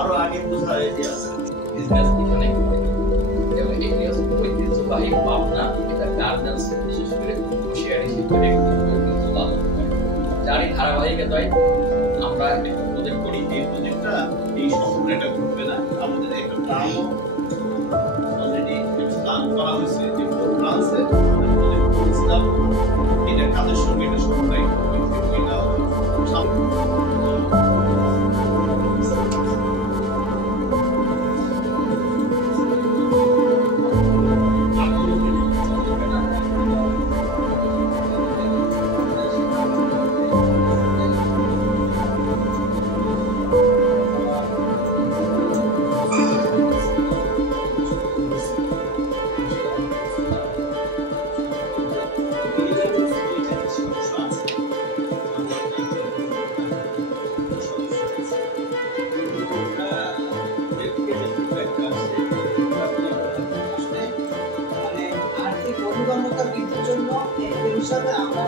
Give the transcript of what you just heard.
আরো আগে বোঝা হয়েছে বিজনেস এখানে এবং এটি হচ্ছে ঐতিহ্যবাহী পাবনা, এটা গার্ডেন্স বিশেষ করে হুঁশিয়ারি শিল্পের একটি উৎপাদন করে, যারই ধারাবাহিকতায় আমরা একটা প্রজেক্ট করি। এই প্রজেক্টটা এই সম্পূর্ণ এটা ঘটবে না, আমাদের একটা প্ল্যান অলরেডি প্ল্যান করা হয়েছে যে ফ্রান্সে আমাদের প্রজেক্ট করেছিলাম, এটা কাজের সঙ্গে এটা সম্পূর্ণ প্রতিবন্ধকতা বৃদ্ধির জন্য এই হিসাবে আমরা